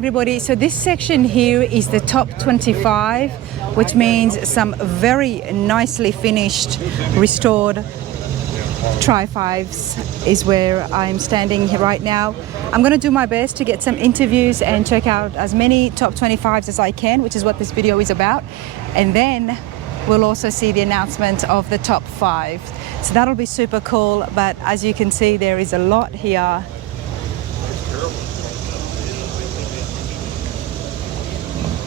everybody. So this section here is the top 25, which means some very nicely finished, restored Tri-5s is where I'm standing here right now. I'm going to do my best to get some interviews and check out as many top 25s as I can, which is what this video is about. And then we'll also see the announcement of the top 5. So that'll be super cool. But as you can see, there is a lot here.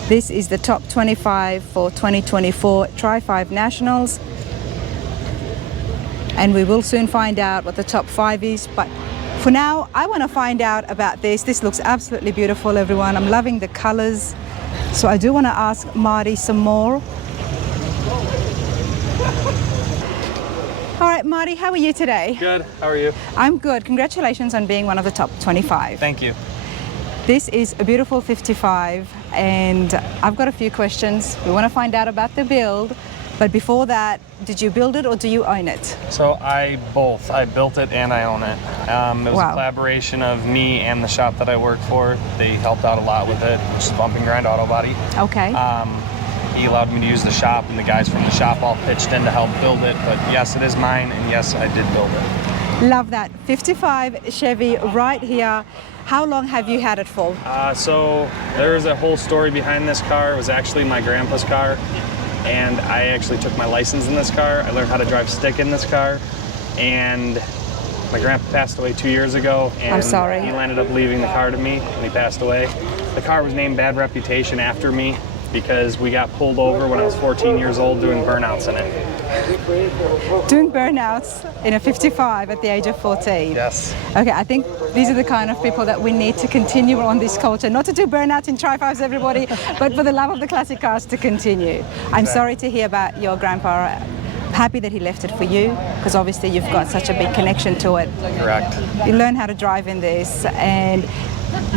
This is the top 25 for 2024 Tri-5 Nationals. And we will soon find out what the top 5 is. But for now, I want to find out about this. This looks absolutely beautiful, everyone. I'm loving the colors. So I do want to ask Marty some more. All right, Marty, how are you today? Good. How are you? I'm good. Congratulations on being one of the top 25. Thank you. This is a beautiful 55, and I've got a few questions. We want to find out about the build, but before that, did you build it or do you own it? So I built it and I own it. It was a collaboration of me and the shop that I work for. They helped out a lot with it, which is Bump and Grind Auto Body. Okay. He allowed me to use the shop, and the guys from the shop all pitched in to help build it. But yes, it is mine, and yes, I did build it. Love that. 55 Chevy right here. How long have you had it for? So there's a whole story behind this car. It was actually my grandpa's car, and I actually took my license in this car. I learned how to drive stick in this car, and my grandpa passed away 2 years ago, and I'm sorry. He ended up leaving the car to me when he passed away. The car was named Bad Reputation after me because we got pulled over when I was 14 years old doing burnouts in it. Doing burnouts in a 55 at the age of 14? Yes. Okay, I think these are the kind of people that we need to continue on this culture. Not to do burnouts in Tri-5s, everybody, but for the love of the classic cars to continue. I'm sorry to hear about your grandpa. I'm happy that he left it for you, because obviously you've got such a big connection to it. Correct. You learn how to drive in this, and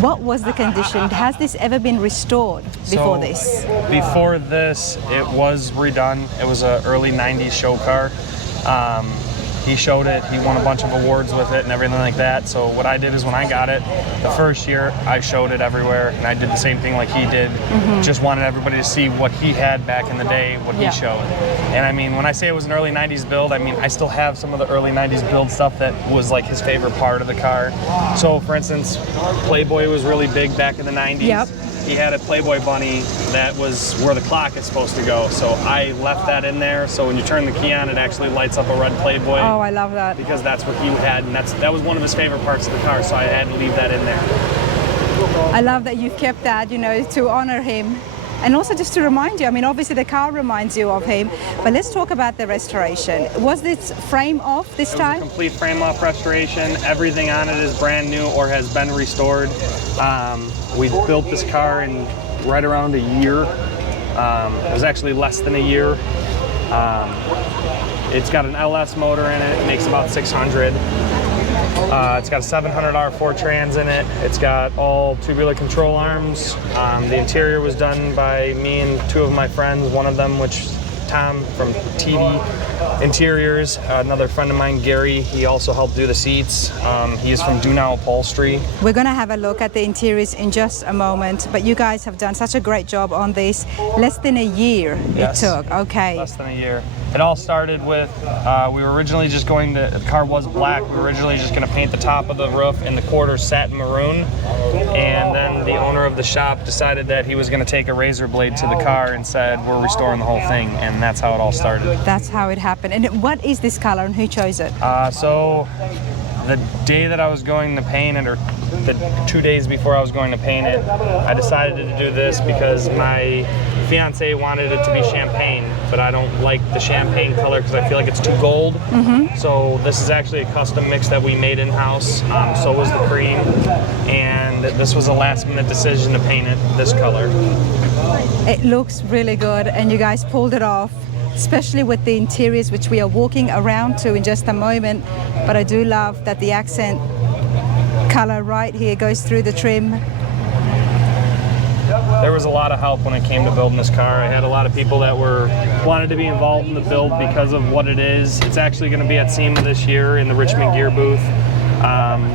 what was the condition? Has this ever been restored before this? Before this, it was redone. It was an early 90s show car. He showed it, he won a bunch of awards with it and everything like that. So what I did is when I got it, the first year I showed it everywhere, and I did the same thing like he did. Just wanted everybody to see what he had back in the day, what he showed. And I mean, when I say it was an early 90s build, I mean, I still have some of the early 90s build stuff that was like his favorite part of the car. So for instance, Playboy was really big back in the 90s. Yep. He had a Playboy bunny that was where the clock is supposed to go. So I left that in there. So when you turn the key on, it actually lights up a red Playboy. Oh, I love that. Because that's what he had, and that was one of his favorite parts of the car, so I had to leave that in there. I love that you've kept that, you know, to honor him. And also just to remind you, I mean, obviously the car reminds you of him, but let's talk about the restoration. Was this frame off this time? It was a complete frame off restoration. Everything on it is brand new or has been restored. We built this car in right around a year. It was actually less than a year. It's got an LS motor in it. It makes about 600. It's got a 700 R4 trans in it. It's got all tubular control arms. The interior was done by me and two of my friends. One of them, which Tom from TD Interiors, another friend of mine, Gary, he also helped do the seats. He is from Do Now Upholstery. We're going to have a look at the interiors in just a moment, but you guys have done such a great job on this. Less than a year it took, okay. Less than a year. It all started with, we were originally just going to, the car was black, we were originally just going to paint the top of the roof and the quarters satin maroon, and then the owner of the shop decided that he was going to take a razor blade to the car and said, we're restoring the whole thing, and that's how it all started. That's how it happened. And what is this color and who chose it? So the day that I was going to paint it, or the 2 days before I was going to paint it, I decided to do this because my fiance wanted it to be champagne, but I don't like the champagne color because I feel like it's too gold. So this is actually a custom mix that we made in-house. So was the cream, and this was a last-minute decision to paint it this color. It looks really good, and you guys pulled it off, especially with the interiors, which we are walking around to in just a moment. But I do love that the accent color right here goes through the trim. There was a lot of help when it came to building this car. I had a lot of people that wanted to be involved in the build because of what it is. It's actually going to be at SEMA this year in the Richmond Gear booth.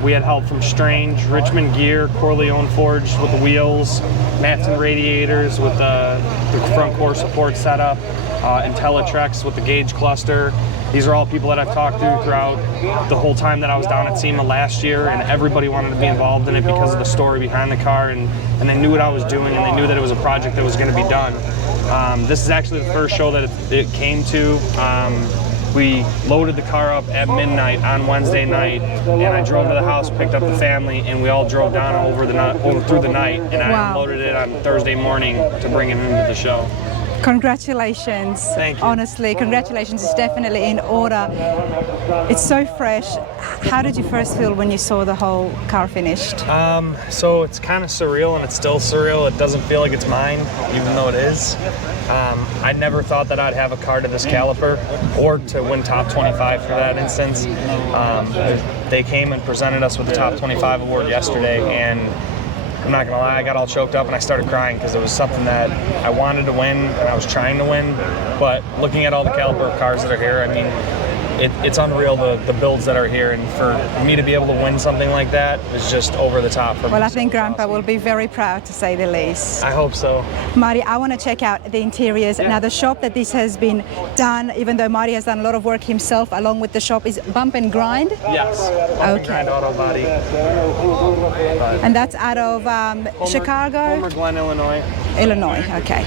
We had help from Strange, Richmond Gear, Corleone Forged with the wheels, Matson Radiators with the front core support setup, IntelliTrex with the gauge cluster. These are all people that I've talked to throughout the whole time that I was down at SEMA last year, and everybody wanted to be involved in it because of the story behind the car, and they knew what I was doing, and they knew that it was a project that was going to be done. This is actually the first show that it came to. We loaded the car up at midnight on Wednesday night, and I drove to the house, picked up the family, and we all drove down over through the night, and I unloaded it on Thursday morning to bring it into the show. Congratulations. Thank you. Honestly, congratulations. It's definitely in order. It's so fresh. How did you first feel when you saw the whole car finished? So it's kind of surreal, and it's still surreal. It doesn't feel like it's mine, even though it is. I never thought that I'd have a car to this caliber, or to win top 25 for that instance. They came and presented us with the top 25 award yesterday, and I'm not gonna lie, I got all choked up and I started crying because it was something that I wanted to win and I was trying to win. But looking at all the caliber of cars that are here, I mean, it's unreal, the builds that are here, and for me to be able to win something like that is just over the top for me. Well, I think Grandpa will be very proud, to say the least. I hope so. Marty, I want to check out the interiors. Yeah. Now, the shop that this has been done, even though Marty has done a lot of work himself along with the shop, is Bump and Grind? Yes. Bump and Grind Auto Body. And that's out of Chicago? Homer Glen, Illinois. Illinois, okay.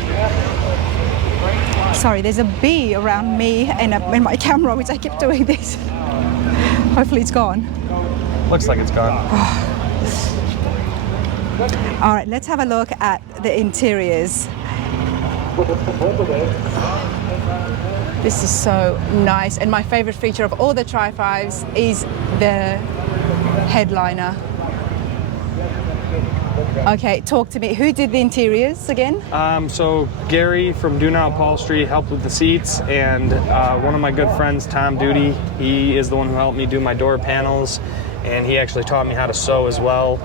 Sorry, there's a bee around me and in my camera, which I keep doing this. Hopefully it's gone. Looks like it's gone. All right, let's have a look at the interiors. This is so nice, and my favorite feature of all the Tri-5s is the headliner. Okay, talk to me. Who did the interiors again? So Gary from Do Not Upholstery helped with the seats, and one of my good friends, Tom Duty, he is the one who helped me do my door panels, and he actually taught me how to sew as well.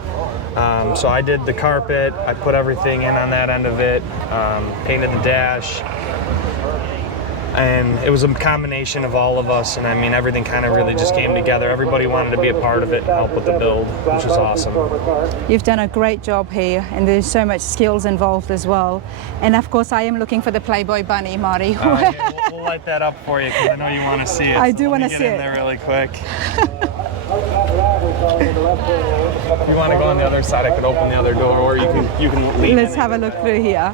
So I did the carpet, I put everything in on that end of it, painted the dash, and it was a combination of all of us, and I mean, everything kind of really just came together. Everybody wanted to be a part of it and help with the build, which was awesome. You've done a great job here, and there's so much skills involved as well. And of course, I am looking for the Playboy bunny, Marty. Yeah, we'll light that up for you, because I know you want to see it. I do want to see Get in it. there really quick. If you want to go on the other side, I could open the other door, or you can leave. Let's have a look through here.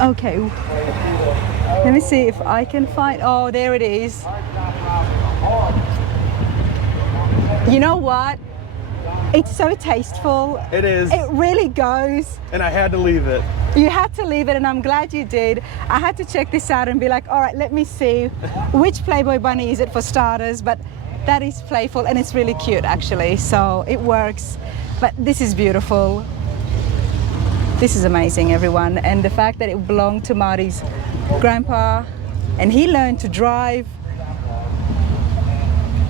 Okay. Let me see if I can find, oh, there it is. You know what? It's so tasteful. It is. It really goes. And I had to leave it. You had to leave it, and I'm glad you did. I had to check this out and be like, all right, let me see which Playboy bunny is it for starters, but that is playful and it's really cute actually, so it works. But this is beautiful. This is amazing, everyone, and the fact that it belonged to Marty's grandpa, and he learned to drive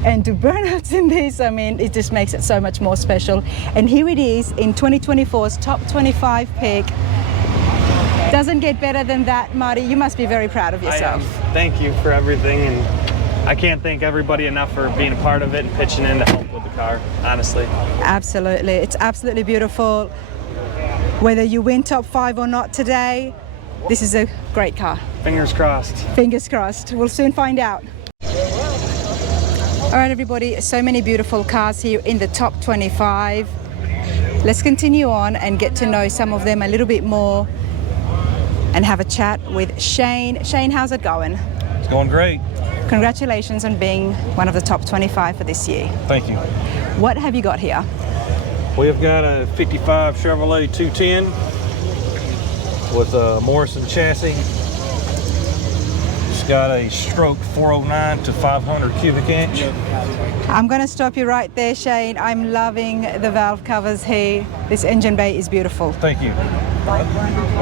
and do burnouts in this. I mean, it just makes it so much more special. And here it is in 2024's top 25 pick. Doesn't get better than that, Marty. You must be very proud of yourself. I am. Thank you for everything, and I can't thank everybody enough for being a part of it and pitching in to help with the car, honestly. Absolutely. It's absolutely beautiful. Whether you win top 5 or not today, this is a great car. Fingers crossed. Fingers crossed. We'll soon find out. All right, everybody, so many beautiful cars here in the top 25. Let's continue on and get to know some of them a little bit more and have a chat with Shane. Shane, how's it going? It's going great. Congratulations on being one of the top 25 for this year. Thank you. What have you got here? We've got a 55 Chevrolet 210 with a Morrison chassis. It's got a stroke 409 to 500 cubic inch. I'm going to stop you right there, Shane. I'm loving the valve covers here. This engine bay is beautiful. Thank you.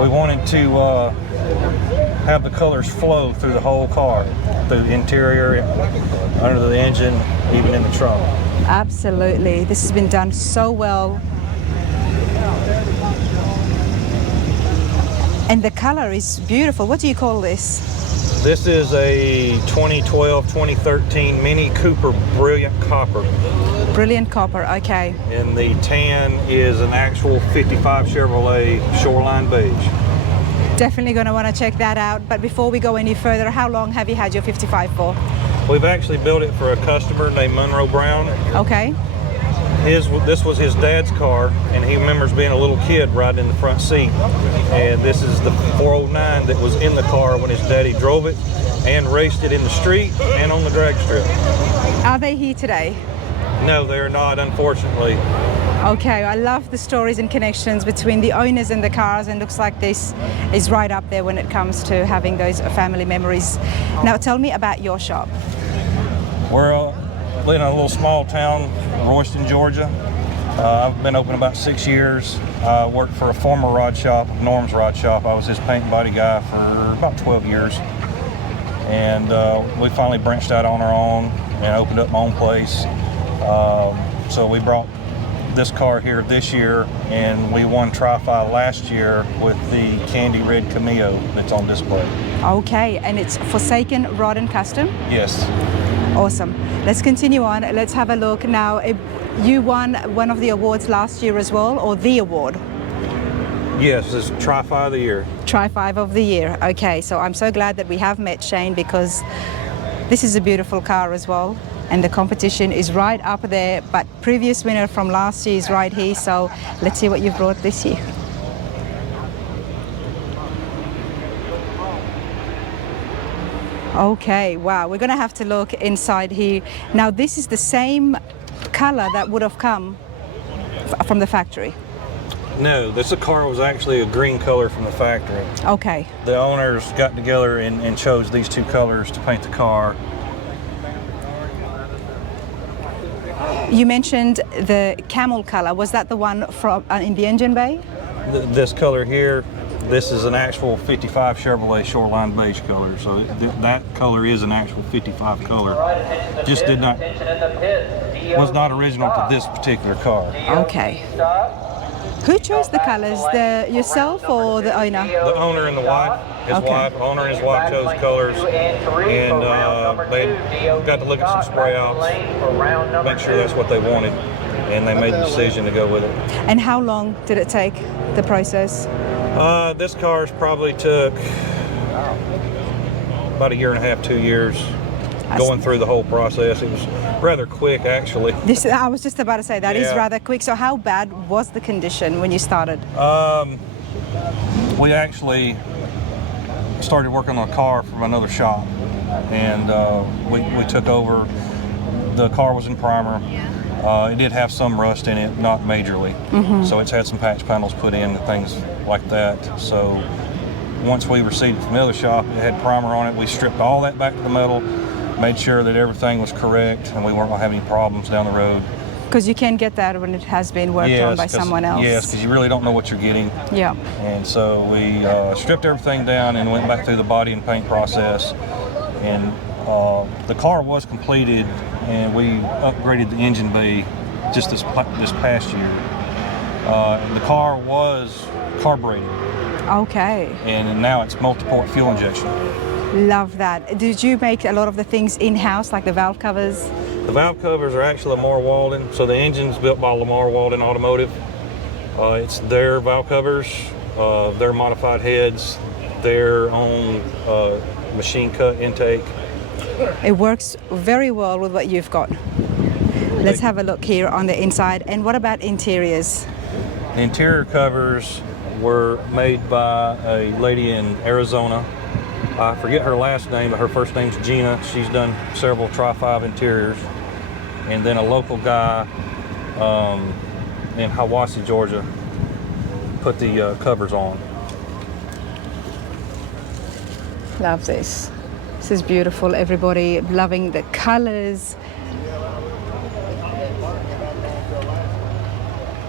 We wanted to have the colors flow through the whole car, through the interior, under the engine, even in the trunk. Absolutely. This has been done so well. And the color is beautiful. What do you call this? This is a 2012-2013 Mini Cooper Brilliant Copper. Brilliant copper, okay. And the tan is an actual 55 Chevrolet Shoreline Beige. Definitely going to want to check that out. But before we go any further, how long have you had your 55 for? We've actually built it for a customer named Monroe Brown. Okay. This was his dad's car, and he remembers being a little kid riding in the front seat. And this is the 409 that was in the car when his daddy drove it and raced it in the street and on the drag strip. Are they here today? No, they're not, unfortunately. Okay, I love the stories and connections between the owners and the cars, and looks like this is right up there when it comes to having those family memories. Now tell me about your shop. We're in a little small town, Royston, Georgia. I've been open about 6 years. I worked for a former rod shop, Norm's Rod Shop. I was his paint and body guy for about 12 years. And we finally branched out on our own and opened up my own place. So we brought this car here this year, and we won Tri-Fi last year with the candy red Cameo that's on display. Okay, and it's Forsaken Rod and Custom? Yes. Awesome. Let's continue on. Let's have a look. Now, you won one of the awards last year as well, or the award? Yes, it's Tri-Fi of the Year. Tri-Fi of the Year. Okay, so I'm so glad that we have met Shane, because this is a beautiful car as well. And the competition is right up there, but previous winner from last year is right here. So let's see what you've brought this year. Okay, wow, we're gonna have to look inside here. Now this is the same color that would have come from the factory. No, this car was actually a green color from the factory. Okay. The owners got together and chose these two colors to paint the car. You mentioned the camel color. Was that the one from in the engine bay? This color here, this is an actual 55 Chevrolet Shoreline Beige color. So that color is an actual 55 color. Just was not original to this particular car. Okay. Who chose the colors? Yourself or the owner? The owner and the wife. Owner and his wife chose colors, and they got to look at some spray outs, make sure that's what they wanted, and they made the decision to go with it. And how long did it take, the process? This car's probably took about 1.5 years, 2 years. Going through the whole process. It was rather quick, actually. I was just about to say that is rather quick. So how bad was the condition when you started? We actually started working on a car from another shop, and we took over. The car was in primer. It did have some rust in it, not majorly. So it's had some patch panels put in and things like that. So once we received it from the other shop, it had primer on it. We stripped all that back to the metal, made sure that everything was correct, and we weren't going to have any problems down the road. Because you can get that when it has been worked on by someone else. Yes, because you really don't know what you're getting. Yeah. And so we stripped everything down and went back through the body and paint process. And the car was completed, and we upgraded the engine bay just this past year. The car was carbureted. Okay. And now it's multi-port fuel injection. Love that. Did you make a lot of the things in-house, like the valve covers? The valve covers are actually Lamar Walden. So the engine's built by Lamar Walden Automotive. It's their valve covers, their modified heads, their own machine cut intake. It works very well with what you've got. Let's have a look here on the inside. And what about interiors? The interior covers were made by a lady in Arizona. I forget her last name, but her first name's Gina. She's done several Tri-5 interiors. And then a local guy in Hiwassee, Georgia, put the covers on. Love this. This is beautiful. Everybody loving the colors.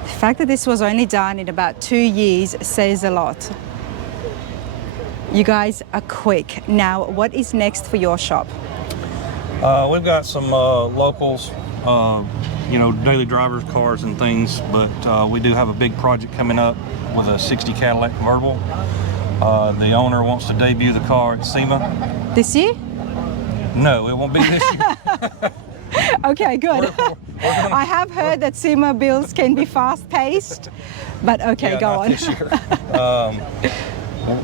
The fact that this was only done in about 2 years says a lot. You guys are quick. Now, what is next for your shop? We've got some locals, daily drivers, cars and things, but we do have a big project coming up with a 60 Cadillac convertible. The owner wants to debut the car at SEMA. This year? No, it won't be this year. Okay, good. I have heard that SEMA builds can be fast-paced, but okay, Yeah, go not on. this year.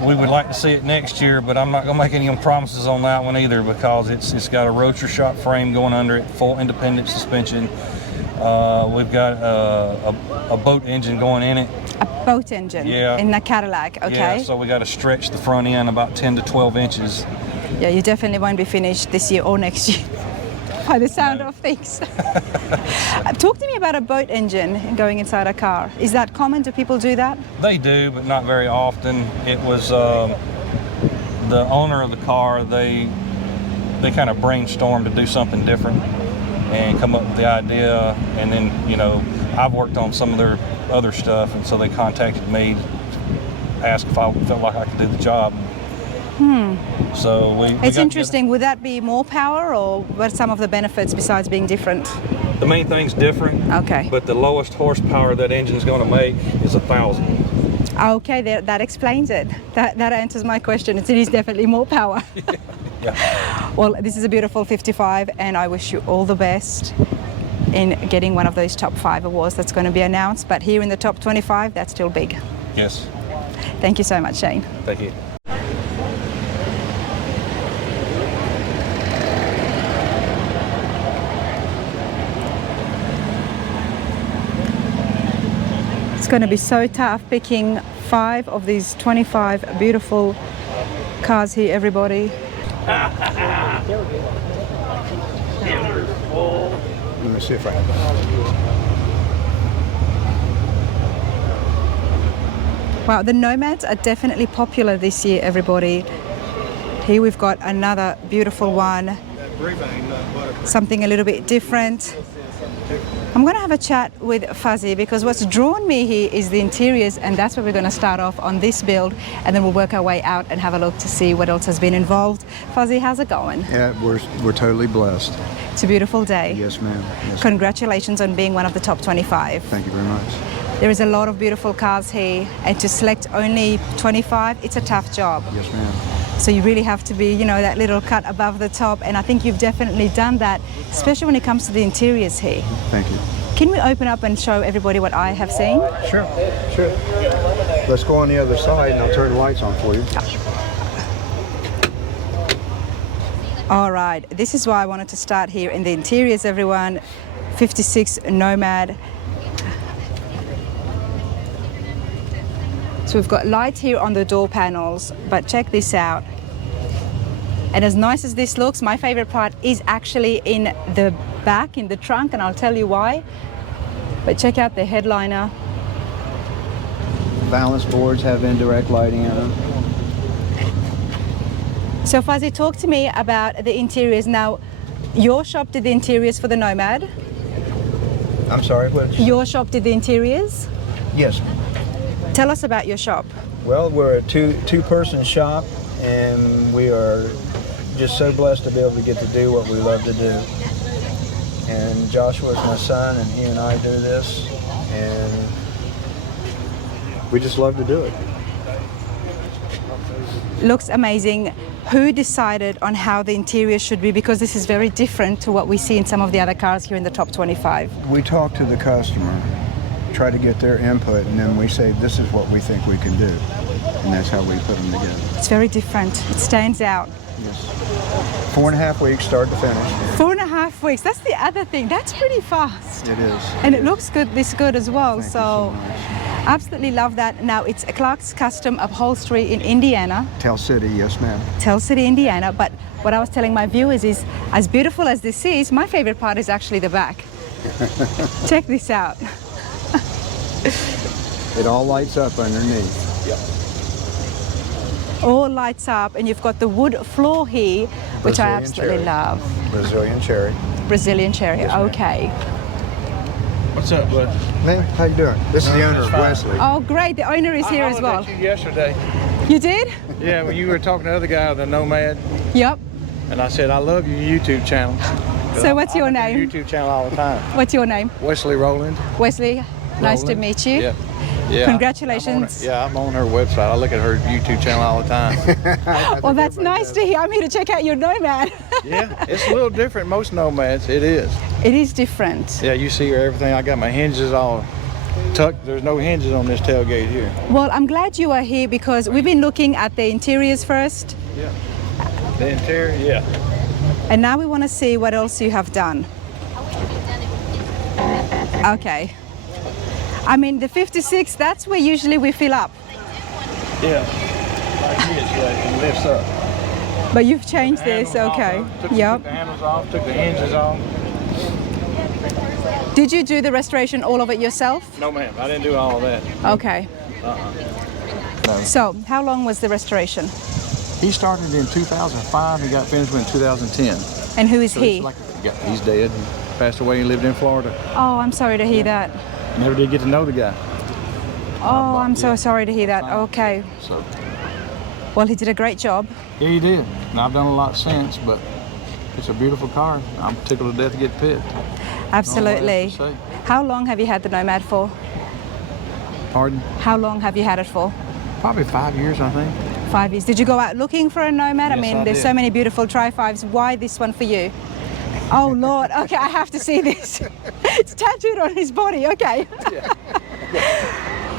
We would like to see it next year, but I'm not going to make any promises on that one either, because it's got a rotor shop frame going under it, full independent suspension. We've got a boat engine going in it. A boat engine Yeah. in a Cadillac, okay. Yeah, so we got to stretch the front end about 10 to 12 inches. Yeah, you definitely won't be finished this year or next year by the sound of things. Talk to me about a boat engine going inside a car. Is that common? Do people do that? They do, but not very often. It was the owner of the car, they kind of brainstormed to do something different and come up with the idea, and then, you know, I've worked on some of their other stuff, and so they contacted me, asked if I felt like I could do the job. So we It's got interesting. Would that be more power, or what are some of the benefits besides being different? together. The main thing's different, Okay. but the lowest horsepower that engine's going to make is 1,000. Okay, that explains it. That answers my question. It is definitely more power. Yeah. Well, this is a beautiful 55, and I wish you all the best in getting one of those top 5 awards that's going to be announced. But here in the top 25, that's still big. Yes. Thank you so much, Shane. Thank you. It's going to be so tough picking 5 of these 25 beautiful cars here, everybody. Let me see if I can. Wow, the Nomads are definitely popular this year, everybody. Here we've got another beautiful one, something a little bit different. I'm going to have a chat with Fuzzy, because what's drawn me here is the interiors, and that's where we're going to start off on this build, and then we'll work our way out and have a look to see what else has been involved. Fuzzy, how's it going? Yeah, we're totally blessed. It's a beautiful day. Yes, ma'am. Yes. Congratulations on being one of the top 25. Thank you very much. There is a lot of beautiful cars here, and to select only 25, it's a tough job. Yes, ma'am. So you really have to be, you know, that little cut above the top, and I think you've definitely done that, especially when it comes to the interiors here. Thank you. Can we open up and show everybody what I have seen? Sure. Sure. Let's go on the other side, and I'll turn the lights on for you. All right, this is why I wanted to start here in the interiors, everyone. 56 Nomad. So we've got light here on the door panels, but check this out. And as nice as this looks, my favorite part is actually in the back, in the trunk, and I'll tell you why. But check out the headliner. Balance boards have indirect lighting in them. So Fuzzy, talk to me about the interiors. Now, your shop did the interiors for the Nomad. I'm sorry, what? Your shop did the interiors. Yes. Tell us about your shop. Well, we're a two-person shop, and we are just so blessed to be able to get to do what we love to do. And Joshua's my son, and he and I do this, and we just love to do it. Looks amazing. Who decided on how the interior should be? Because this is very different to what we see in some of the other cars here in the top 25. We talk to the customer, try to get their input, and then we say, this is what we think we can do. And that's how we put them together. It's very different. It stands out. Yes. 4.5 weeks, start to finish. 4.5 weeks. That's the other thing. That's pretty fast. It is. And it looks good, this good as well. Thank you so much. Absolutely love that. Now, it's a Clark's Custom Upholstery in Indiana. Tell City, yes ma'am. Tell City, Indiana. But what I was telling my viewers is, as beautiful as this is, my favorite part is actually the back. Check this out. It all lights up underneath. All lights up, and you've got the wood floor here, which I Brazilian absolutely cherry. love. Brazilian cherry. Brazilian cherry, Yes, ma'am. okay. What's up, bud? Man, how you doing? This is the owner of Wesley. Oh, great, the owner is here I as well. hollered at you yesterday. You did? Yeah, when you were talking to the other guy on the Nomad, Yep. and I said, I love your YouTube channel. So what's your I'm at name? YouTube channel all the time. What's your name? Wesley Rowland. Wesley, nice to Rowland. meet you. Yeah. Yeah. Congratulations. I'm on her website. I look at her YouTube channel all the time. Well, that's nice to hear. I'm here to check out your Nomad. Yeah, it's a little different than most Nomads. It is. It is different. Yeah, you see everything. I got my hinges all tucked. There's no hinges on this tailgate here. Well, I'm glad you are here because we've been looking at the interiors first. Yeah. The interior, yeah. And now we want to see what else you have done. Okay. I mean, the 56, that's where usually we fill up. Yeah. Like this, yeah, it lifts up. But you've changed The this, handles okay. off, took Yep. the handles off, took the hinges off. Did you do the restoration all of it yourself? No, ma'am, I didn't do all of that. Okay. No. So, how long was the restoration? He started in 2005. He got finished in 2010. And who is So he? he's dead. He passed away. He lived in Florida. Oh, I'm sorry to hear that. Never did get to know the guy. Oh, I'm so sorry to hear that. Okay. So, Well, he did a great job. yeah, he did. And I've done a lot since, but it's a beautiful car. I'm tickled to death to get picked. Absolutely. Say. How long have you had the Nomad for? Pardon? How long have you had it for? Probably 5 years, I think. 5 years. Did you go out looking for a Nomad? I Yes, mean, I there's did. so many beautiful Tri-5s. Why this one for you? Oh, Lord. Okay, I have to see this. It's tattooed on his body. Okay.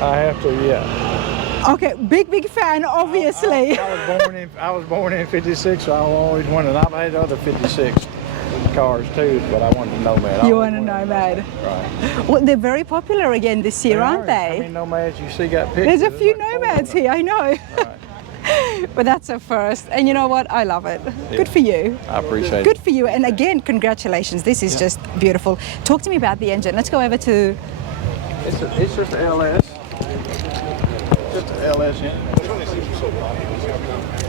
I have to, yeah. Okay, big fan, obviously. I was born in 56, so I always wanted. I've had other 56 cars too, but I wanted a Nomad. You want a Nomad? Right. Well, they're very popular again this year, aren't I they? mean, Nomads you see got pictures. There's a few like Nomads 4 of here, I know. them. Right. But that's a first. And you know what? I love it. Good for you. I appreciate Good it. for you. And again, congratulations. This is just beautiful. Talk to me about the engine. Let's go over to... It's just an LS. Just an LS engine.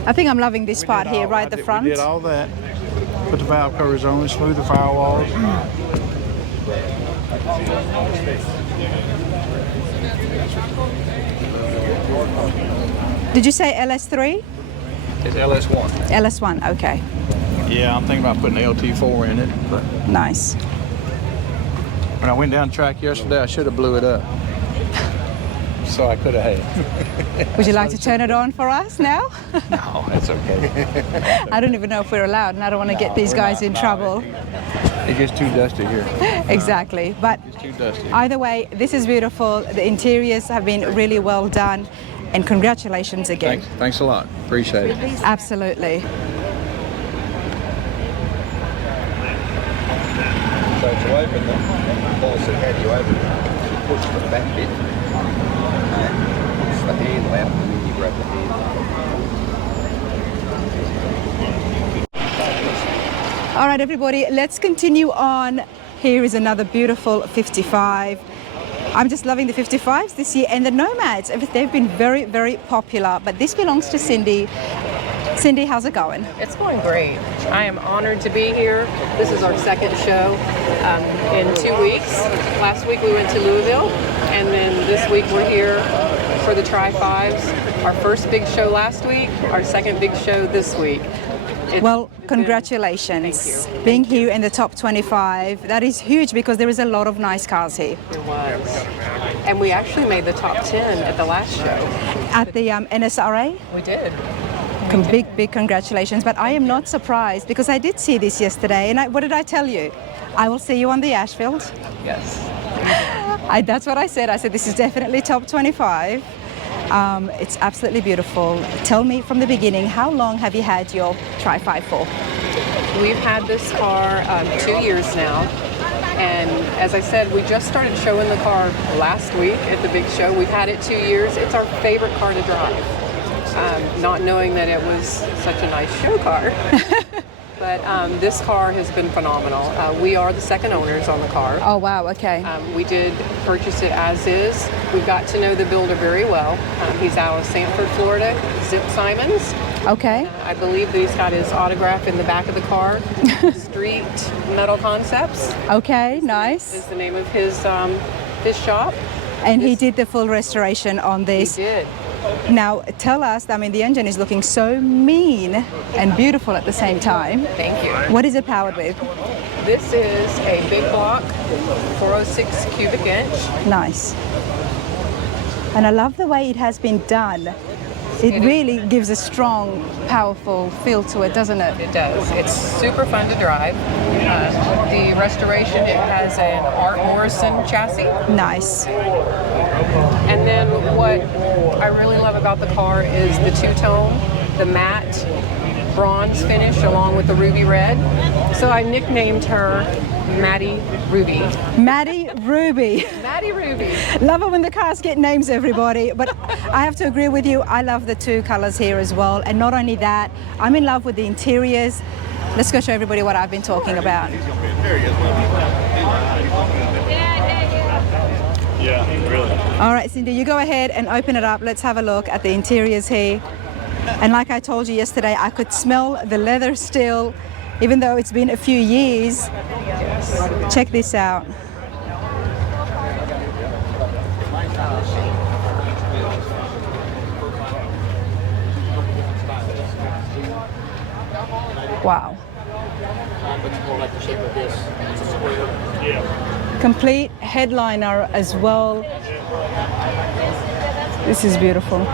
I think I'm loving this part here, right at the front. We did all that. Put the valve covers on, smooth the firewalls. Did you say LS3? It's LS1. LS1, okay. Yeah, I'm thinking about putting LT4 in it, but Nice. when I went down the track yesterday, I should have blew it up. So I could have had. Would you like to turn it on for us now? No, that's okay. I don't even know if we're allowed, and I don't want to get these guys in trouble. It gets too dusty here. Exactly. But It's too dusty. either way, this is beautiful. The interiors have been really well done. And congratulations again. Thanks a lot. Appreciate it. Absolutely. So to open them, also how do you open it? You push the back bit, push the handle out, and then you grab the handle. All right, everybody, let's continue on. Here is another beautiful 55. I'm just loving the 55s this year, and the Nomads. They've been very, very popular, but this belongs to Cindy. Cindy, how's it going? It's going great. I am honored to be here. This is our second show in 2 weeks. Last week we went to Louisville, and then this week we're here for the Tri-5s. Our first big show last week, our second big show this week. Well, congratulations. Thank you. Being here in the top 25, that is huge because there is a lot of nice cars here. It was. And we actually made the top 10 at the last show. At the NSRA, We did. big congratulations. But I am not surprised because I did see this yesterday, and what did I tell you? I will see you on the Ashfield. Yes. That's what I said. I said this is definitely top 25. It's absolutely beautiful. Tell me from the beginning, how long have you had your Tri-5 for? We've had this car 2 years now. And as I said, we just started showing the car last week at the big show. We've had it 2 years. It's our favorite car to drive. Not knowing that it was such a nice show car. But this car has been phenomenal. We are the second owners on the car. Oh, wow, okay. We did purchase it as is. We got to know the builder very well. He's out of Sanford, Florida, Zip Simons. Okay. I believe that he's got his autograph in the back of the car. Street Metal Concepts Okay, nice. is the name of his shop. And he did the full restoration on He this. did. Now, tell us, I mean, the engine is looking so mean and beautiful at the same time. Thank you. What is it powered with? This is a big block, 406 cubic inch. Nice. And I love the way it has been done. It really gives a strong, powerful feel to it, doesn't it? It does. It's super fun to drive. The restoration, it has an Art Morrison chassis. Nice. And then what I really love about the car is the two-tone, the matte bronze finish along with the ruby red. So I nicknamed her Maddie Ruby. Maddie Ruby. Maddie Ruby. Love it when the cars get names, everybody. But I have to agree with you, I love the two colors here as well. And not only that, I'm in love with the interiors. Let's go show everybody what I've been talking about. Yeah, really. All right, Cindy, you go ahead and open it up. Let's have a look at the interiors here. And like I told you yesterday, I could smell the leather still, even though it's been a few years. Check this out. Wow. Complete headliner as well. This is beautiful.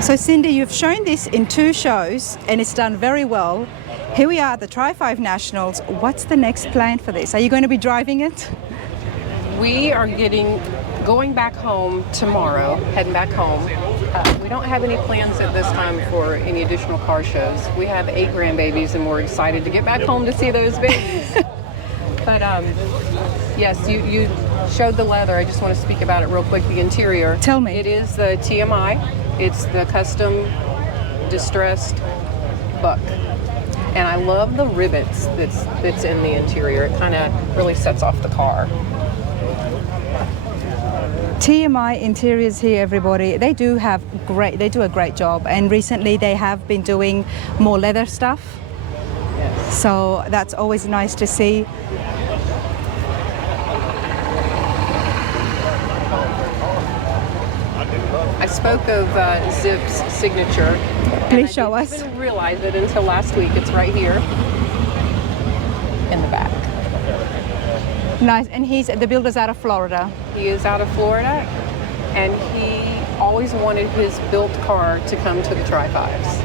So Cindy, you've shown this in 2 shows and it's done very well. Here we are at the Tri-5 Nationals. What's the next plan for this? Are you going to be driving it? We are going back home tomorrow, heading back home. We don't have any plans at this time for any additional car shows. We have 8 grandbabies and we're excited to get back home to see those babies. But yes, you showed the leather. I just want to speak about it real quick, the interior. Tell me. It is the TMI. It's the custom distressed buck. And I love the rivets that's in the interior. It kind of really sets off the car. TMI Interiors here, everybody. They do a great job, and recently they have been doing more leather stuff. Yes. So that's always nice to see. I spoke of Zip's signature. Please show us. I didn't realize it until last week. It's right here in the back. Nice, and the builder's out of Florida. He is out of Florida, and he always wanted his built car to come to the Tri-5s.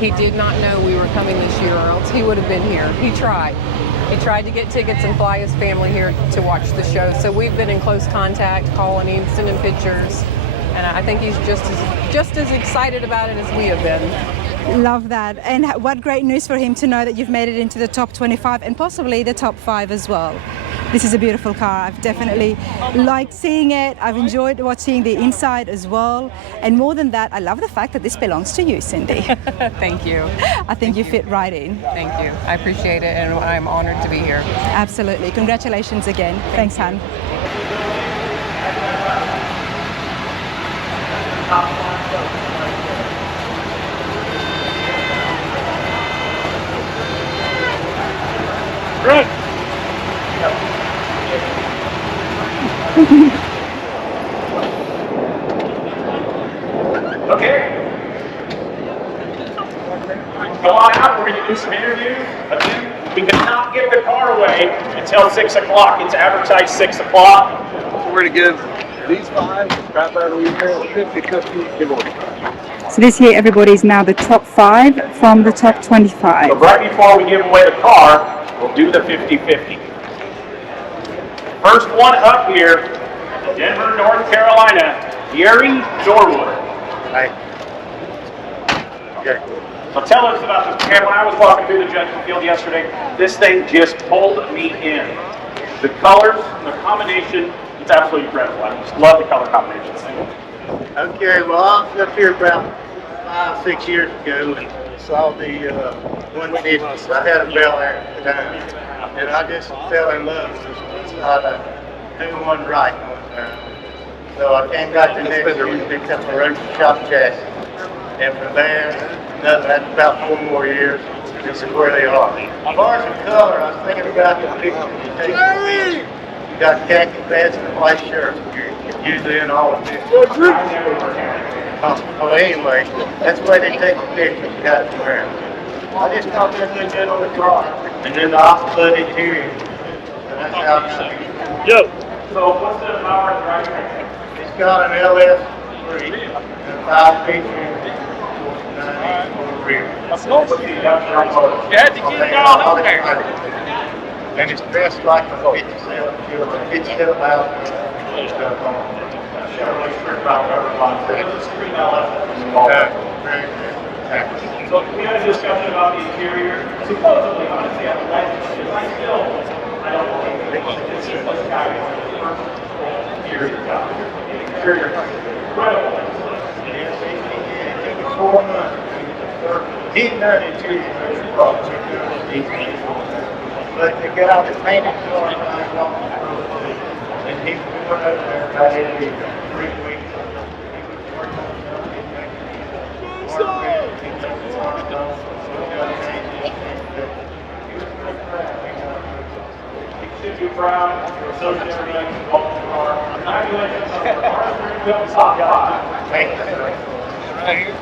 He did not know we were coming this year, or else he would have been here. He tried. He tried to get tickets and fly his family here to watch the show. So we've been in close contact, calling him, sending pictures, and I think he's just as excited about it as we have been. Love that. And what great news for him to know that you've made it into the top 25 and possibly the top 5 as well. This is a beautiful car. I've definitely liked seeing it. I've enjoyed watching the inside as well. And more than that, I love the fact that this belongs to you, Cindy. Thank you. I think you fit right in. Thank you. I appreciate it, and I'm honored to be here. Absolutely. Congratulations again. Thanks, hon. Great. Okay. Go on out. We're going to do some interviews. Again, we cannot give the car away until 6 o'clock. It's advertised 6 o'clock. We're going to give these 5 crap out of here 50 cookies giveaway. So this here, everybody, is now the top 5 from the top 25. So right before we give away the car, we'll do the 50-50. First one up here, Denver, North Carolina, Gary Norwood. Hi. Okay. So tell us about this. Man, when I was walking through the judgment field yesterday, this thing just pulled me in. The colors, the combination, it's absolutely incredible. I just love the color combinations. Okay, well, I was up here about 5-6 years ago and saw the 150s. I had a Bel Air at the time, and I just fell in love with doing one right. So I came back the next year and picked up a road shop chassis. And from there, that's about 4 more years. This is where they are. As far as the color, I was thinking about the picture. You take the picture, you got khaki pants and a white shirt. You're usually in all the pictures. Well, anyway, that's the way they take the picture. You got it from there. I just thought this looked good on the car. And then the off-foot interior. And that's how it's Yo. So what's the power drive? It's got an LS3 and a 5-speed rear. You had to get it all in there. And it's dressed like a 57 miles stuff on it. Chevrolet Street So we had a discussion about the interior. Supposedly, honestly, I don't believe it. It's just like a guy with the first interior job. Interior, incredible. It was 4 months. He's done interior projects. But the guy that painted the car, and he went up there about every 3 weeks. Should be proud. So should everybody involved in the car. Congratulations on the car. Top 5. Thank you. Right here.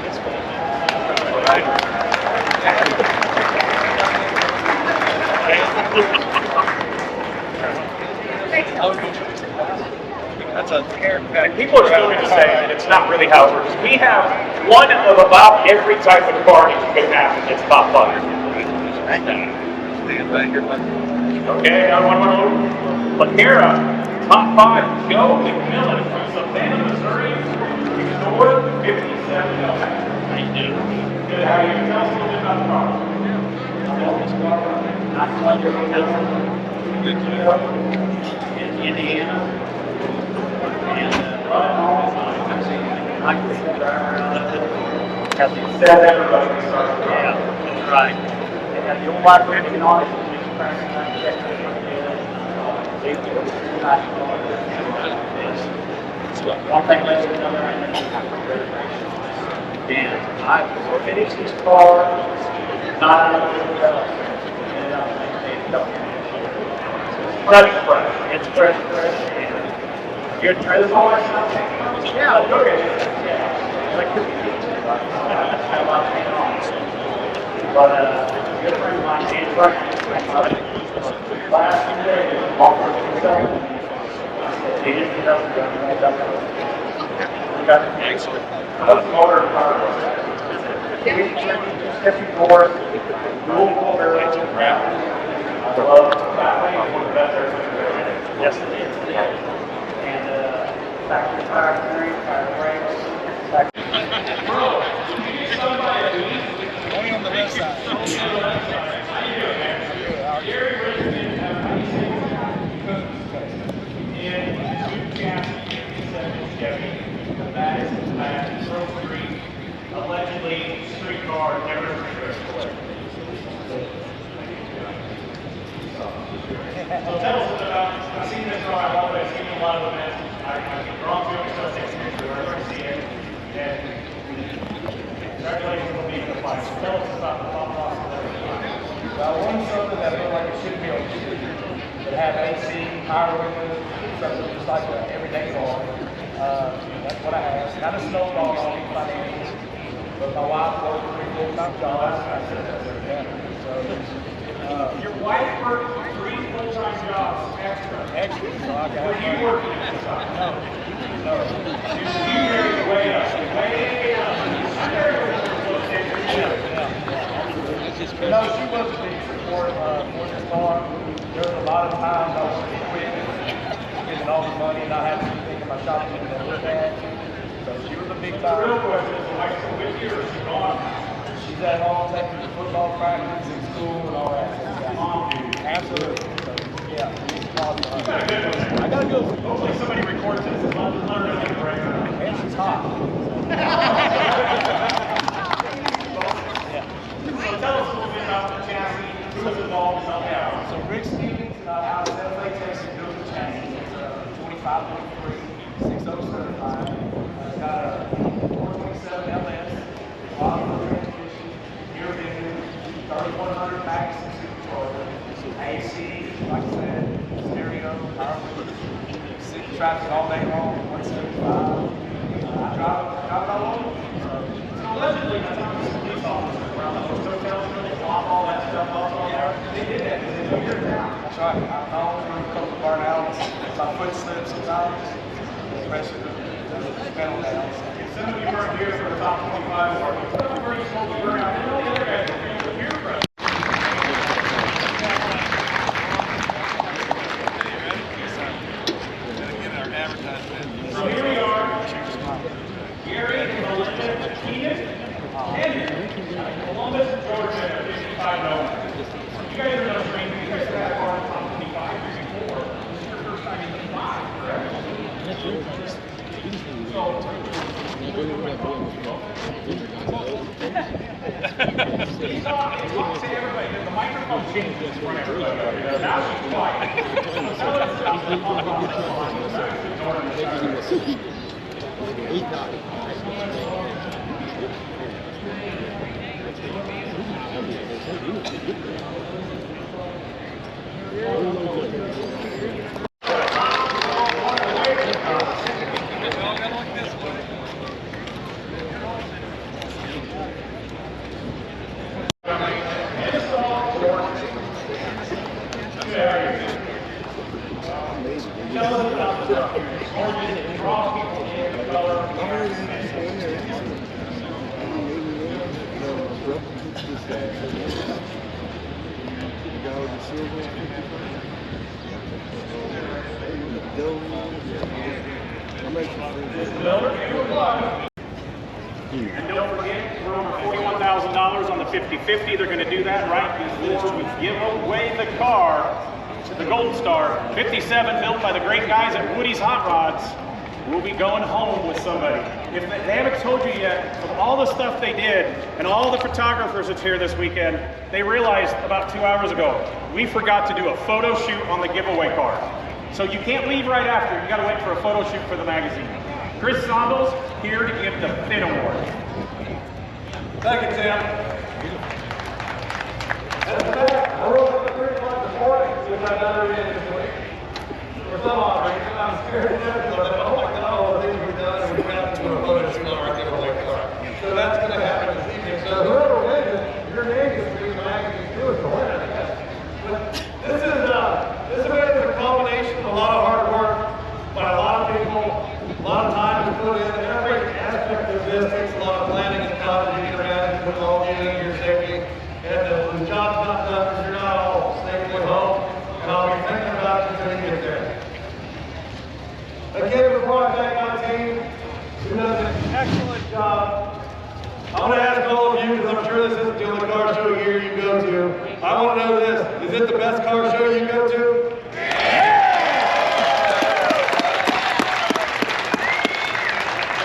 That's a haircut. People are still going to say that it's not really how it works. We have one of about every type of car you can have. It's top 5. Okay, now one more. Vaquera, top 5. Joe McMillan from Savannah, Missouri. North 57. How you doing? Good. How are you? Tell us a little bit about the car. In Indiana. And running all the time. I can see the driver around it. Set everybody to start. Yeah, right. They had the old black ribbon on it. One thing less than another. And I finished this car, not enough fresh. It's fresh. You're trying this all Yeah, okay. But a good friend of mine, Dan last day, offered himself. He just doesn't got an excellent motor power. Chevy door, dual motor, I love that way, one of the best there. Yes, it is. And factory tire steering, tire brakes. Only on the left side. Allegedly, street car never So tell us about, I've seen this car, I've always seen a lot of events. I've been drawn to it for 6 years wherever I see it. And congratulations on being in the fight. So tell us about the thought process of everything. Well, I wanted something that looked like it should be on the street. That had AC, power windows, something just like an everyday car. That's what I have. Kind of snowballed on me financially. But my wife worked 3 full-time jobs. I said that's better. So, your wife worked 3 full-time jobs extra. Extra. So I got Were you working at the time? No. You married way up. Way up. No, she was a big support for this car. There was a lot of times I was quit, getting all the money and not having anything in my shopping that I looked at. So she was a big time. The real question is, the wife's still with you or is she gone? She's at home taking the football practice and school and all that. Absolutely. So, yeah. I got a good one. Hopefully somebody records this and I'll just learn to break her. And she's hot. So tell us a little bit about the chassis, who was involved and all that. So Rick Stevens out of San Jose, Texas, built the chassis. It's 25.3, 6.0 certified. Got a 427 LS, automatic transmission, gear engine, 3100 max supercharger, AC, like I said, stereo, power windows, city traffic all day long, 175. I drive it all over. So allegedly, that's not just police officers around the hotel. That's right. I'm known for a couple of burnouts. My foot slips sometimes, especially the pedal down. Some of you weren't here for the top 25 or where you supposed to burn out. All the other guys are here for us. So here we are. Gary, Melinda, Keenan, and Columbus, Georgia, 55 Nomad. You guys are no strangers. You guys have our top 25 before. This is your first time in the 5, correct? Talk to everybody. The microphone changes for everybody. Now she's quiet. And don't forget, we're over $41,000 on the 50/50. They're going to do that right before we give away the car, the Gold Star 57, built by the great guys at Woody's Hot Rods. We'll be going home with somebody. If they haven't told you yet, of all the stuff they did and all the photographers that's here this weekend, they realized about 2 hours ago, we forgot to do a photo shoot on the giveaway car. So you can't leave right after. You got to wait for a photo shoot for the magazine. Chris Sondel's here to give the Fit Award. Thank you, Tim. And in fact, I woke up at 3 o'clock this morning, which I've never been this week. For some odd reason, I'm scared to death because I thought, oh my God, all the things we've done, and we have to do a photo shoot on our giveaway car. So that's going to happen this evening. So whoever wins it, your name is going to be in the magazine too as the winner, I guess. But this event is a combination of a lot of hard work by a lot of people, a lot of time to put in. Every aspect of this takes a lot of planning and thought to get around and put all you in your safety. And the job's not done because you're not all safely home. And I'll be thinking about you until you get there. Again, before I thank my team, who does an excellent job, I want to ask all of you, because I'm sure this isn't the only car show here you go to. I want to know this: is it the best car show you go to?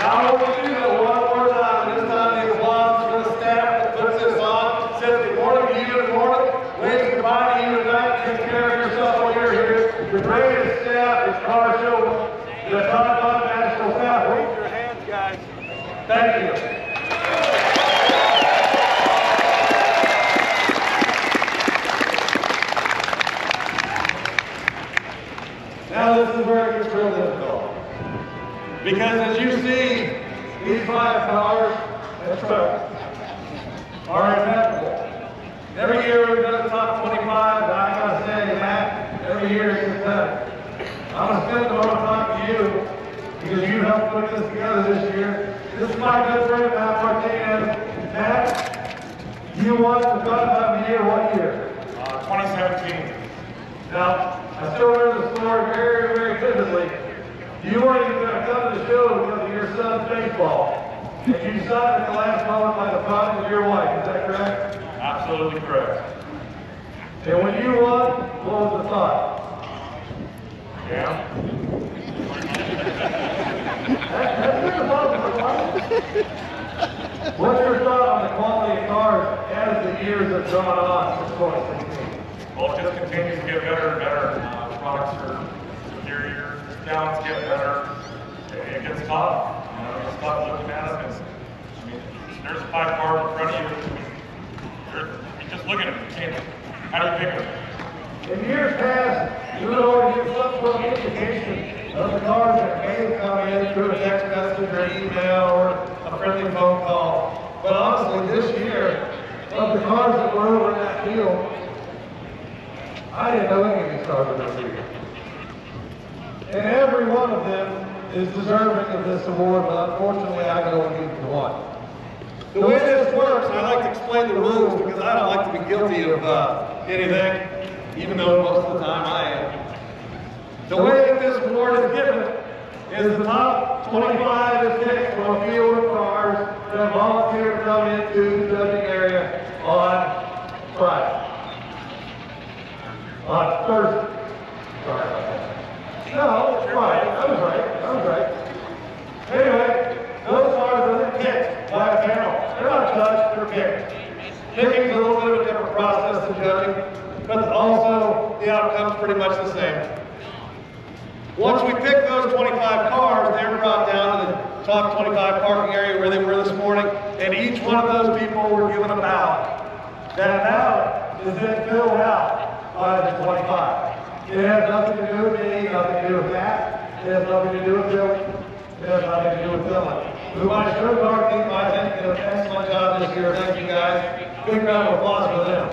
I want to do that one more time, and this time the applause for the staff that puts this on. Says good morning to you in the morning, waves goodbye to you tonight, take care of yourself while you're here. Your greatest staff is car show, the Nomad National Staff. Wave your hands, guys. Thank you. Now this is where it gets real difficult. Because as you see, these 5 cars and trucks are inevitable. Every year we've done the top 25, and I gotta say, Matt, every year it gets better. I'm gonna spend a lot of time to you because you helped put this together this year. This is my good friend, Matt Martinez. Matt, you won the Gun of the Year what year? 2017. Now, I still remember the story very, very vividly. You weren't even going to come to the show because of your son's baseball. And you signed at the last moment by the promise of your wife, is that correct? Absolutely correct. And when you won, what was the thought? Yeah. What's your thought on the quality of cars as the years have gone on since 2016? Well, it just continues to get better and better. Products are superior, discounts get better. It gets tough. You know, it's tough looking at it because, I mean, there's 5 cars in front of you. You just look at them. You can't. How do you pick them? In years past, you would always get some sort of indication of the cars that may come in through a text message or email or a friendly phone call. But honestly, this year, of the cars that were over in that field, I didn't know any of these cars were going to be here. And every one of them is deserving of this award, but unfortunately I can only give them one. The way this works, and I like to explain the rules because I don't like to be guilty of anything, even though most of the time I am. The way that this award is given is the top 25 is picked from a field of cars that volunteer to come into the judging area on Friday. On Thursday. Sorry about that. No, it's Friday. I was right. Anyway, those cars are then picked by a panel. They're not judged, they're picked. Picking is a little bit of a different process than judging, but also the outcome's pretty much the same. Once we pick those 25 cars, they're brought down to the top 25 parking area where they were this morning, and each one of those people were given a ballot. That ballot is then filled out by the 25. It has nothing to do with me, nothing to do with Matt, it has nothing to do with Billy, it has nothing to do with Dylan. Who my show car team, I think, did an excellent job this year. Thank you guys. Big round of applause for them.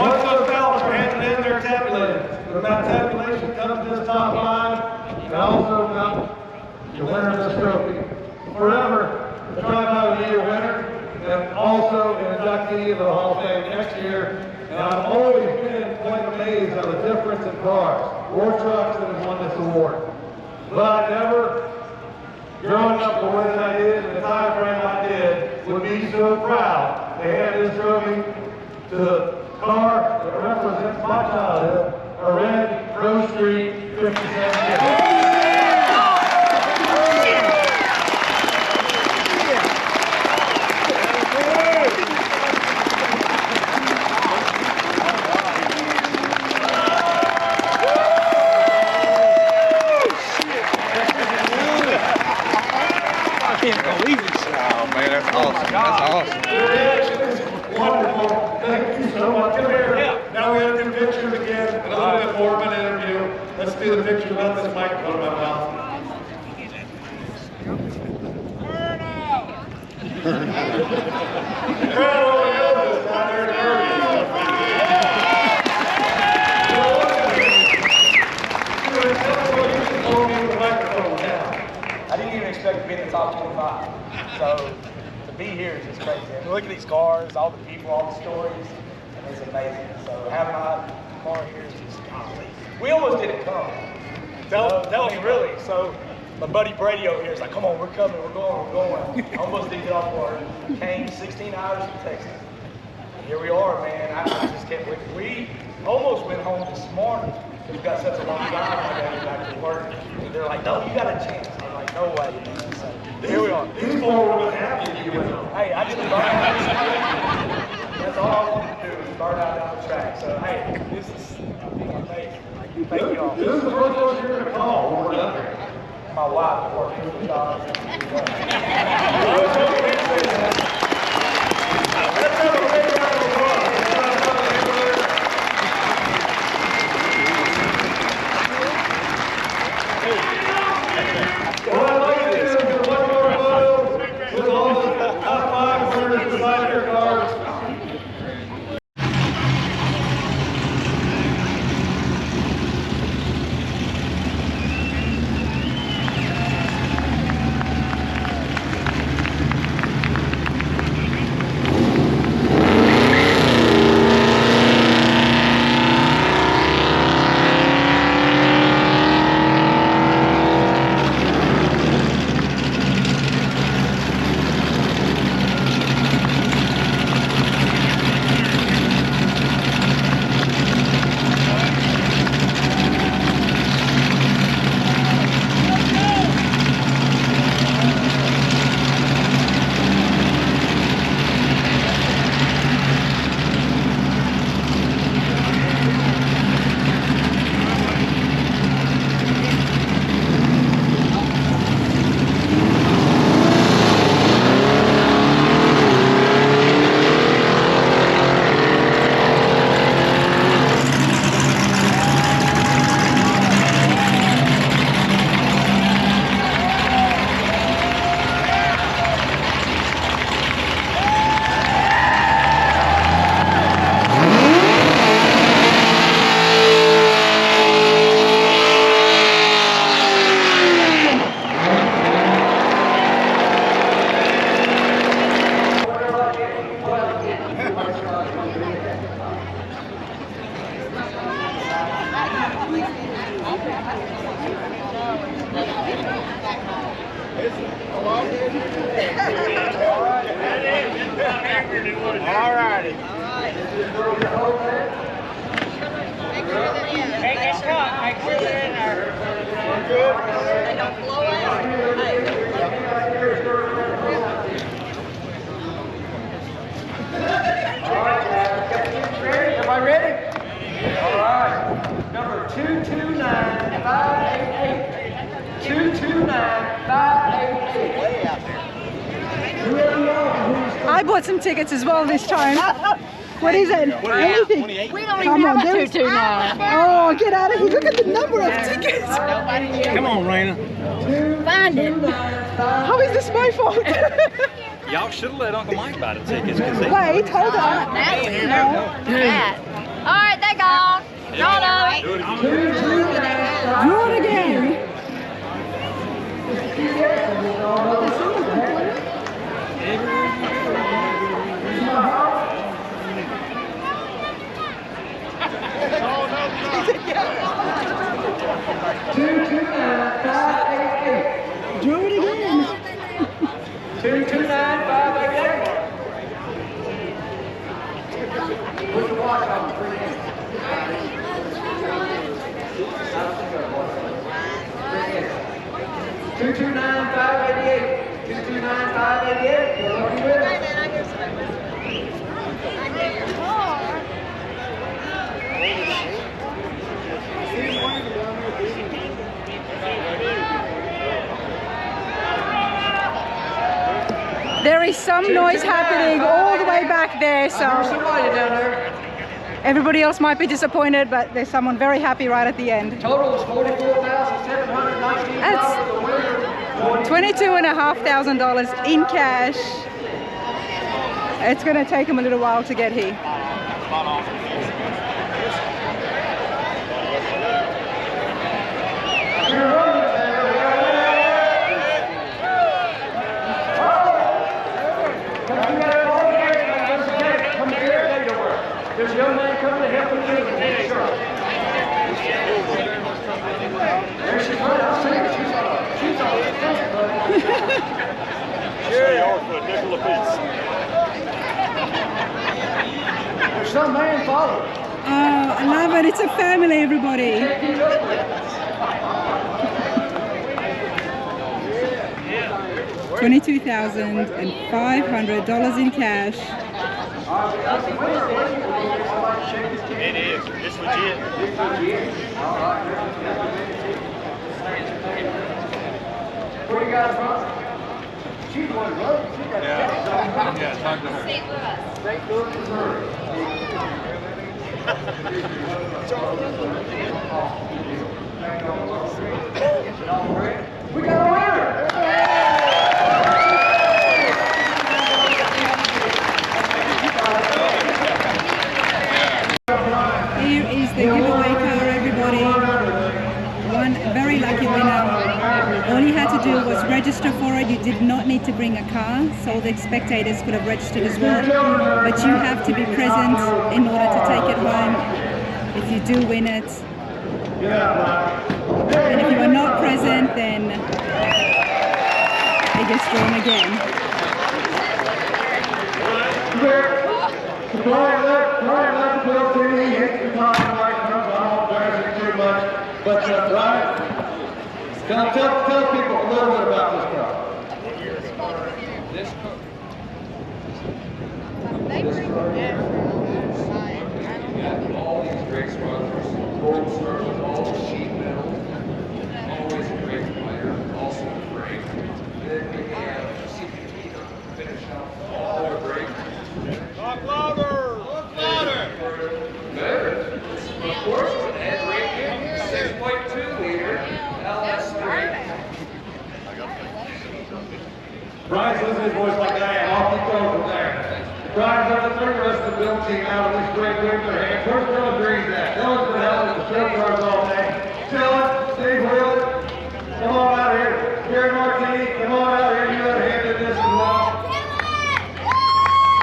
Once those ballots are handed in, they're tabulated. When that tabulation comes to this top line, it also comes the winner of this trophy. Forever, the Drive-By of the Year winner, and also an inductee of the Hall of Fame next year. And I've always been quite amazed at the difference in cars or trucks that have won this award. But I never, growing up the way that I did, in the time frame I did, would be so proud to hand this trophy to the car that represents my childhood, a red Rose Street 57 Chevy. Wonderful. Thank you so much. Come here. Yeah. Now we gotta do pictures again. A little bit more of an interview. Let's do the picture without this microphone in my mouth. Crowd only knows this down there in I didn't even expect to be in the top 25. So to be here is just crazy. And look at these cars, all the people, all the stories, and it's amazing. So having my car here is just golly. We almost didn't come. Tell me really. So my buddy Brady over here is like, come on, we're coming, we're going. I almost didn't get off work. Came 16 hours from Texas. And here we are, man. I just can't believe it. We almost went home this morning. We've got such a long drive. My dad back to work. And they're like, no, you got a chance. I'm like, no way. So here we are. These four would have happy if you went home. Hey, I just burn out. That's all I want to do is burn out down the track. So hey, this is amazing. Thank you all. This is the first one you're going to call when we're done here. My wife working with the jobs. Let's have a big round of applause. What I'd like to do is get one more photo with all the top 5 winners beside their cars. All righty. Hey, get caught. Make sure they're in there. Good. They don't blow out. Everybody ready? All right. Number 229588. 229588. Way out there. I bought some tickets as well this time. What is it? Anything? We don't even have a 229. Oh, get out of here. Look at the number of tickets. Come on, Raina. Find it. How is this my fault? Y'all should have let Uncle Mike buy the tickets. Wait, hold on. Natalie, no. Matt. All right, they gone. Y'all know it. Do it again. Do it again. 229588. Put the watch on the 229588. 229588. You're lucky winner. There is some noise happening all the way back there, so everybody else might be disappointed, but there's someone very happy right at the end. Total is $44,719. That's $22,500 in cash. It's going to take him a little while to get here. There's a young man coming to help you get the shirt. There she's right. I'll see her. She's all Sure, you are for a nickel apiece. There's some man following. Oh, I love it. It's a family, everybody. $22,500 in cash. It is. It's legit. What do you got from? She's one of those. Yeah, talk to her. St. Louis, Missouri. We got a winner. Here is the giveaway car, everybody. One very lucky winner. All you had to do was register for it. You did not need to bring a car, so the spectators could have registered as well. But you have to be present in order to take it home if you do win it. And if you are not present, then it gets drawn again. But right, tell people a little bit about this car. All these great sponsors, gold circle, all the sheet metal, always a great player, also great. Then we have CPT to finish out all the great. Talk louder! Talk louder! Good. Of course, Ed Rankin, 6.2 liter LS3. Brian's listening to his voice like I am. Off he goes from there. Brian's on the third rest of the build team out of this great wing their hands. Where's Dylan Green's at? Dylan's been helping the show cars all day. Dylan, Steve Will, come on out here. Gary Marty, come on out here. You got a hand in this as well.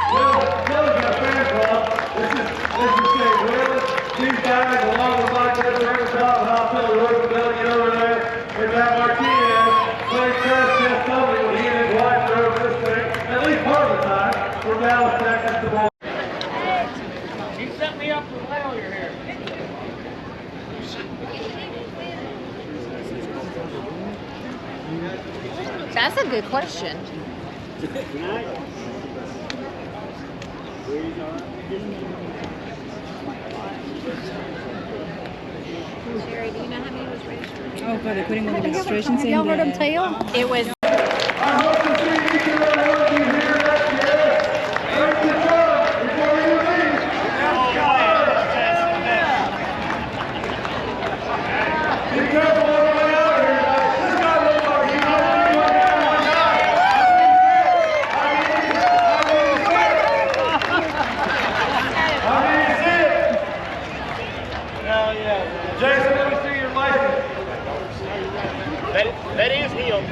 Dylan's got a fan club. This is Steve Will. These guys, along with Mike Edwards, Top and Hospital, Road to Billy over there. There's that Martinez. Played first test company when he and his wife That's a good question. Sherry, do you know how many was registered? Oh, God, they're putting all the registrations in Y'all heard them there. tell? It was. Jason, let me see your license. That is him.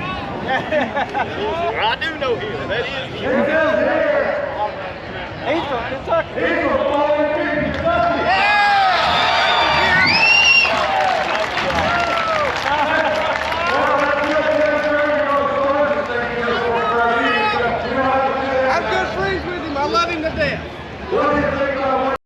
I do know him. That is him. He's from Kentucky. He's from Kentucky. I'm good friends with him. I love him to death.